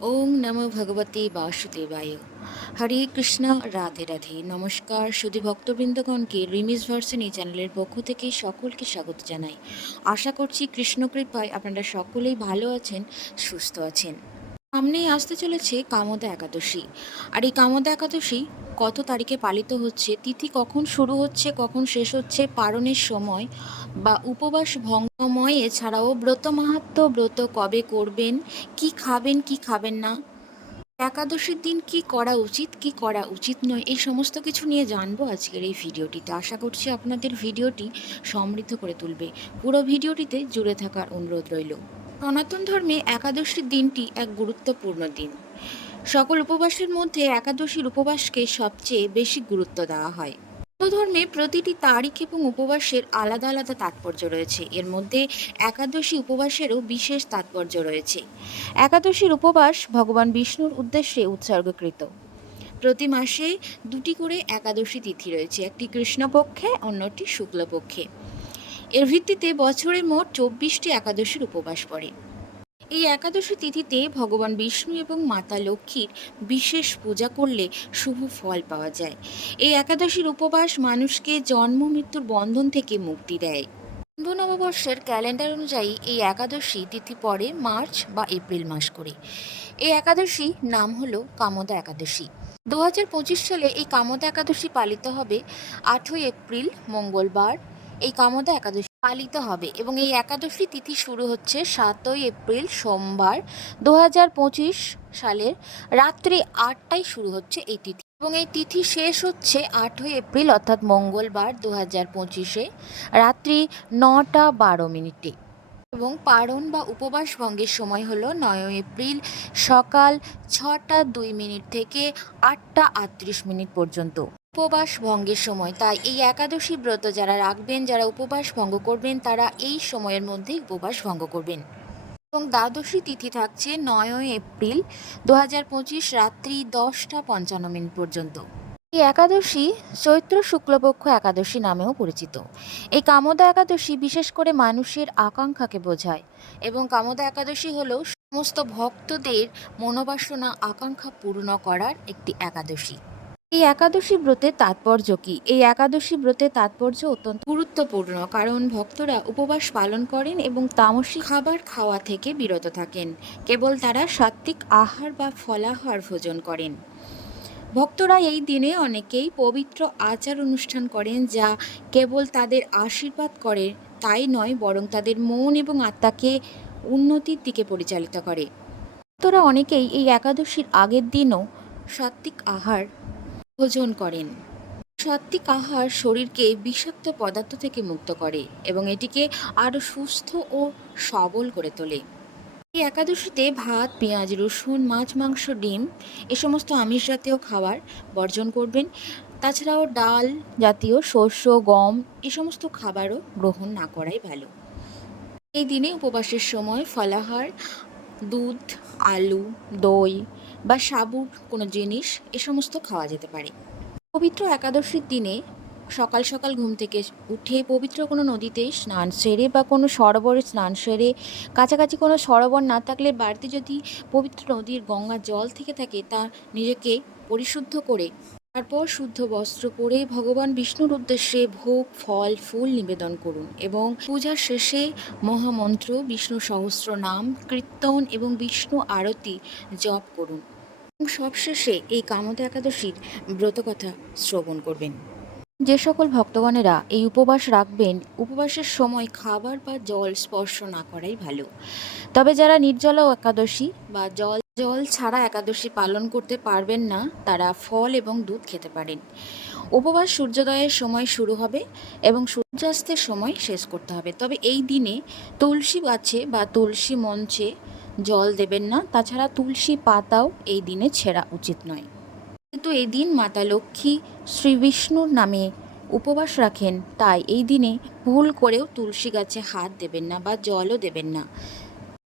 ওম নমো ভগবতে বাসুদেবায়। হরে কৃষ্ণ, রাধে রাধে। নমস্কার, সুধী ভক্তবৃন্দগণকে রিমিস ভার্সন এই চ্যানেলের পক্ষ থেকে সকলকে স্বাগত জানাই। আশা করছি কৃষ্ণ কৃপায় আপনারা সকলেই ভালো আছেন, সুস্থ আছেন। সামনেই আসতে চলেছে কামদা একাদশী। আর এই কামদা একাদশী কত তারিখে পালিত হচ্ছে, তিথি কখন শুরু হচ্ছে, কখন শেষ হচ্ছে, পারণের সময় বা উপবাস ভঙ্গময়, এছাড়াও ব্রত মাহাত্ম, ব্রত কবে করবেন, কি খাবেন কি খাবেন না, একাদশীর দিন কি করা উচিত, কি করা উচিত নয়, এই সমস্ত কিছু নিয়ে জানব আজকের এই ভিডিওটিতে। আশা করছি আপনাদের ভিডিওটি সমৃদ্ধ করে তুলবে। পুরো ভিডিওটিতে জুড়ে থাকার অনুরোধ রইল। সনাতন ধর্মে একাদশীর দিনটি এক গুরুত্বপূর্ণ দিন। সকল উপবাসের মধ্যে একাদশীর উপবাসকে সবচেয়ে বেশি গুরুত্ব দেওয়া হয়। হিন্দু ধর্মে প্রতিটি তারিখ এবং উপবাসের আলাদা আলাদা তাৎপর্য রয়েছে। এর মধ্যে একাদশী উপবাসেরও বিশেষ তাৎপর্য রয়েছে। একাদশীর উপবাস ভগবান বিষ্ণুর উদ্দেশ্যে উৎসর্গকৃত। প্রতি মাসে দুটি করে একাদশী তিথি রয়েছে, একটি কৃষ্ণপক্ষে, অন্যটি শুক্লপক্ষে। এর ভিত্তিতে বছরে মোট চব্বিশটি একাদশীর উপবাস পড়ে। এই একাদশী তিথিতে ভগবান বিষ্ণু এবং মাতা লক্ষ্মীর বিশেষ পূজা করলে শুভ ফল পাওয়া যায়। এই একাদশীর উপবাস মানুষকে জন্ম, মৃত্যুর বন্ধন থেকে মুক্তি দেয়। হিন্দু নববর্ষের ক্যালেন্ডার অনুযায়ী এই একাদশী তিথি পড়ে মার্চ বা এপ্রিল মাস করে। এই একাদশী নাম হলো কামদা একাদশী। দু হাজার পঁচিশ সালে এই কামদা একাদশী পালিত হবে আটই এপ্রিল, মঙ্গলবার। এই কামদা একাদশী পালিত হবে এবং এই একাদশী তিথি শুরু হচ্ছে সাতই এপ্রিল সোমবার দু হাজার পঁচিশ সালের রাত্রি আটটায় শুরু হচ্ছে এই তিথি। এবং এই তিথি শেষ হচ্ছে আটই এপ্রিল, অর্থাৎ মঙ্গলবার দু হাজার পঁচিশে রাত্রি নটা বারো মিনিটে। এবং পারণ বা উপবাস ভঙ্গের সময় হলো নয় এপ্রিল সকাল ছটা দুই মিনিট থেকে আটটা আটত্রিশ মিনিট পর্যন্ত। উপবাস ভঙ্গের সময়, তাই এই একাদশী ব্রত যারা রাখবেন, যারা উপবাস ভঙ্গ করবেন, তারা এই সময়ের মধ্যেই উপবাস ভঙ্গ করবেন। এবং দ্বাদশী তিথি থাকছে নয় এপ্রিল দু হাজার পঁচিশ রাত্রি দশটা পঞ্চান্ন মিনিট পর্যন্ত। এই একাদশী চৈত্র শুক্লপক্ষ একাদশী নামেও পরিচিত। এই কামদা একাদশী বিশেষ করে মানুষের আকাঙ্ক্ষাকে বোঝায় এবং কামদা একাদশী হল সমস্ত ভক্তদের মনোবাসনা, আকাঙ্ক্ষা পূর্ণ করার একটি একাদশী। এই একাদশী ব্রতের তাৎপর্য কি? এই একাদশী ব্রতের তাৎপর্য অত্যন্ত গুরুত্বপূর্ণ, কারণ ভক্তরা উপবাস পালন করেন এবং তামসিক খাবার খাওয়া থেকে বিরত থাকেন। কেবল তারা সাত্ত্বিক আহার বা ফলাহার ভোজন করেন। ভক্তরা এই দিনে অনেকেই পবিত্র আচার অনুষ্ঠান করেন যা কেবল তাদের আশীর্বাদ করে, তাই নয়, বরং তাদের মন এবং আত্মাকে উন্নতির দিকে পরিচালিত করে। ভক্তরা অনেকেই এই একাদশীর আগের দিনও সাত্ত্বিক আহার ভোজন করেন। সাত্ত্বিক আহার শরীরকে বিষাক্ত পদার্থ থেকে মুক্ত করে এবং এটিকে আরও সুস্থ ও সবল করে তোলে। এই একাদশীতে ভাত, পেঁয়াজ, রসুন, মাছ, মাংস, ডিম, এ সমস্ত আমিষ জাতীয় খাবার বর্জন করবেন। তাছাড়াও ডাল জাতীয় শস্য, গম, এ সমস্ত খাবারও গ্রহণ না করাই ভালো। এই দিনে উপবাসের সময় ফলাহার, দুধ, আলু, দই বা সাবুর কোনো জিনিস এ সমস্ত খাওয়া যেতে পারে। পবিত্র একাদশীর দিনে সকাল সকাল ঘুম থেকে উঠে পবিত্র কোনো নদীতে স্নান সেরে বা কোনো সরোবরে স্নান সেরে, কাছাকাছি কোনো সরোবর না থাকলে বাড়িতে যদি পবিত্র নদীর গঙ্গা জল থেকে থাকে, তা নিজেকে পরিশুদ্ধ করে। তারপর শুদ্ধ বস্ত্র পরে ভগবান বিষ্ণুর উদ্দেশ্যে ভোগ, ফল, ফুল নিবেদন করুন এবং পূজার শেষে মহামন্ত্র, বিষ্ণু সহস্র নাম, কীর্তন এবং বিষ্ণু আরতি জপ করুন। সবশেষে এই কামতা একাদশীর ব্রতকথা শ্রবণ করবেন। যে সকল ভক্তগণেরা এই উপবাস রাখবেন, উপবাসের সময় খাবার বা জল স্পর্শ না করাই ভালো। তবে যারা নির্জলা একাদশী বা জল জল ছাড়া একাদশী পালন করতে পারবেন না, তারা ফল এবং দুধ খেতে পারেন। উপবাস সূর্যোদয়ের সময় শুরু হবে এবং সূর্যাস্তের সময় শেষ করতে হবে। তবে এই দিনে তুলসী গাছে বা তুলসী মঞ্চে জল দেবেন না, তাছাড়া তুলসী পাতাও এই দিনে ছেঁড়া উচিত নয়। কিন্তু এই দিন মাতা লক্ষ্মী শ্রী বিষ্ণুর নামে উপবাস রাখেন, তাই এই দিনে ভুল করেও তুলসী গাছে হাত দেবেন না বা জলও দেবেন না।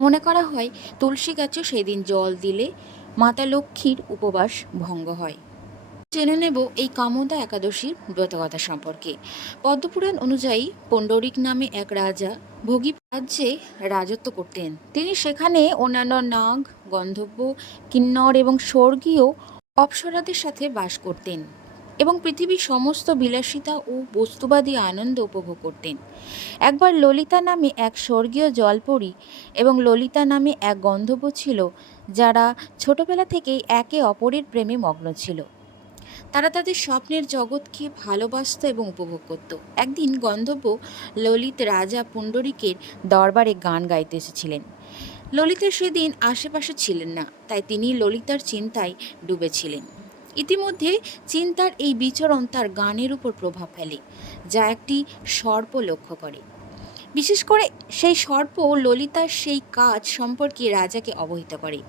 মনে করা হয়, তুলসী গাছে সেই দিন জল দিলে মাতা লক্ষ্মীর উপবাস ভঙ্গ হয়। জেনে নেব এই কামদা একাদশীর ব্রতকথা সম্পর্কে। পদ্মপুরাণ অনুযায়ী পণ্ডরিক নামে এক রাজা ভোগী রাজ্যে রাজত্ব করতেন। তিনি সেখানে অন্যান্য নাগ গন্ধর্ব কিন্নর এবং স্বর্গীয় অপ্সরাদের সাথে বাস করতেন এবং পৃথিবীর সমস্ত বিলাসিতা ও বস্তুবাদী আনন্দ উপভোগ করতেন। একবার ললিতা নামে এক স্বর্গীয় জলপরী এবং ললিতা নামে এক গন্ধর্ব ছিল, যারা ছোটবেলা থেকেই একে অপরের প্রেমে মগ্ন ছিল। তারা তাদের স্বপ্নের জগৎকে ভালোবাসত এবং উপভোগ করত। একদিন গন্ধর্ব ললিত রাজা পুণ্ডরিকের দরবারে গান গাইতে এসেছিলেন। ললিতা সেদিন আশেপাশে ছিলেন না, তাই তিনি ললিতার চিন্তায় ডুবেছিলেন। ইতিমধ্যে চিন্তার এই বিচরণ তার গানের উপর প্রভাব ফেলে, যা একটি সর্প লক্ষ্য করে। বিশেষ করে সেই সর্প ললিতার সেই কাজ সম্পর্কে রাজাকে অবহিত করে।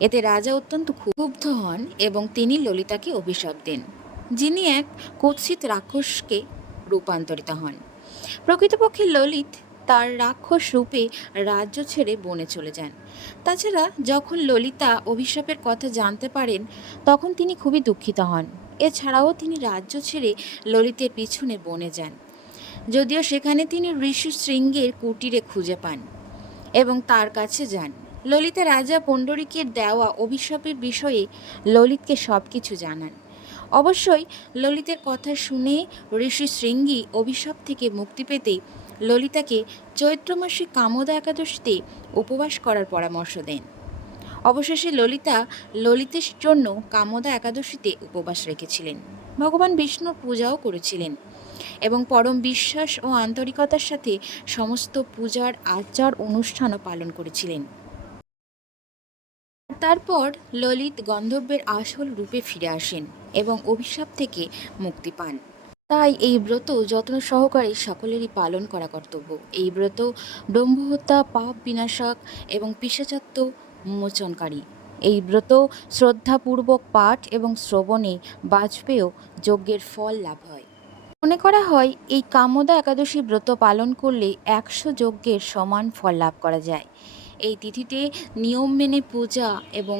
এতে রাজা অত্যন্ত ক্ষুব্ধ হন এবং তিনি ললিতাকে অভিশাপ দেন, যিনি এক কুৎসিত রাক্ষসকে রূপান্তরিত হন। প্রকৃতপক্ষে ললিত তার রাক্ষস রূপে রাজ্য ছেড়ে বনে চলে যান। তাছাড়া যখন ললিতা অভিশাপের কথা জানতে পারেন, তখন তিনি খুবই দুঃখিত হন। এছাড়াও তিনি রাজ্য ছেড়ে ললিতের পিছনে বনে যান। যদিও সেখানে তিনি ঋষি শৃঙ্গের কুটিরে খুঁজে পান এবং তার কাছে যান। ললিতা রাজা পণ্ডরিকের দেওয়া অভিশাপের বিষয়ে ললিতকে সব কিছু জানান। অবশ্যই ললিতের কথা শুনে ঋষি শৃঙ্গী অভিশাপ থেকে মুক্তি পেতে ললিতাকে চৈত্র মাসে কামদা একাদশীতে উপবাস করার পরামর্শ দেন। অবশেষে ললিতা ললিতের জন্য কামদা একাদশীতে উপবাস রেখেছিলেন। ভগবান বিষ্ণুর পূজাও করেছিলেন এবং পরম বিশ্বাস ও আন্তরিকতার সাথে সমস্ত পূজার আচার অনুষ্ঠানও পালন করেছিলেন। তারপর ললিত গন্ধর্বের আসল রূপে ফিরে আসেন এবং অভিশাপ থেকে মুক্তি পান। তাই এই ব্রত যত্ন সহকারে সকলেরই পালন করা কর্তব্য। এই ব্রত ব্রহ্মহত্যা, পাপ বিনাশক এবং পিসাচাত্য মোচনকারী। এই ব্রত শ্রদ্ধাপূর্বক পাঠ এবং শ্রবণে বাজপেয় যজ্ঞের ফল লাভ হয়। মনে করা হয়, এই কামদা একাদশী ব্রত পালন করলে একশো যজ্ঞের সমান ফল লাভ করা যায়। এই তিথিতে নিয়ম মেনে পূজা এবং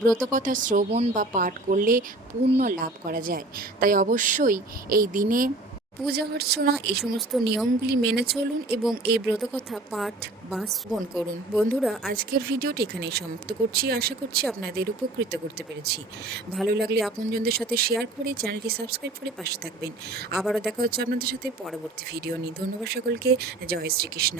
ব্রতকথা শ্রবণ বা পাঠ করলে পুণ্য লাভ করা যায়। তাই অবশ্যই এই দিনে পূজা অর্চনা, এই সমস্ত নিয়মগুলি মেনে চলুন এবং এই ব্রতকথা, পাঠ বা শ্রবণ করুন। বন্ধুরা, আজকের ভিডিওটি এখানেই সমাপ্ত করছি। আশা করছি আপনাদের উপকৃত করতে পেরেছি। ভালো লাগলে আপনজনদের সাথে শেয়ার করে চ্যানেলটি সাবস্ক্রাইব করে পাশে থাকবেন। আবারও দেখা হচ্ছে আপনাদের সাথে পরবর্তী ভিডিও নিয়ে। ধন্যবাদ সকলকে। জয় শ্রীকৃষ্ণ।